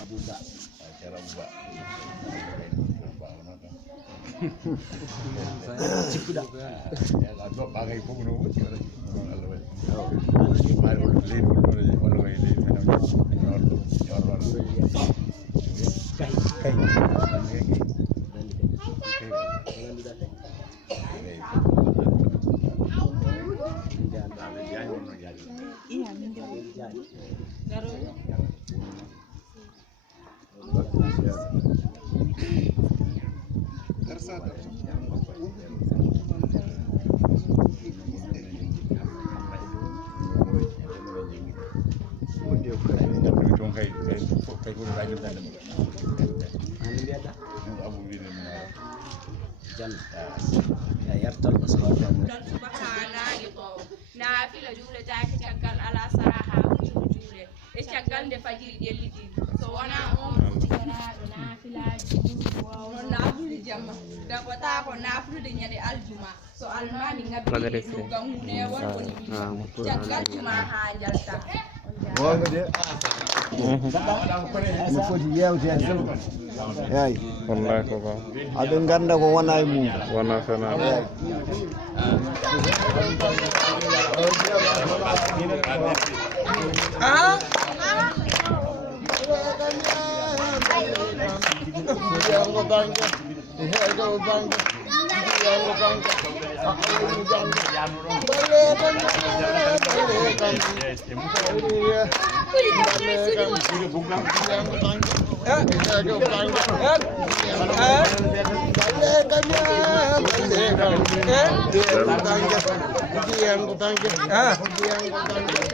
Abuba. naafila juule taake caggal ala saraha juule e caggal nde fajiri ƴelliti so wona on jaraɗo naafilaji non naaflude jamma dagota ko naaflude ñande aljuma so almami ngabbi gam hunewol woni caggal juma ha jalta wonga de no foti yewte eyi wallahi ko ba aɓe ganda ko wona e mum wona fena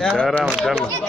jarama Diallo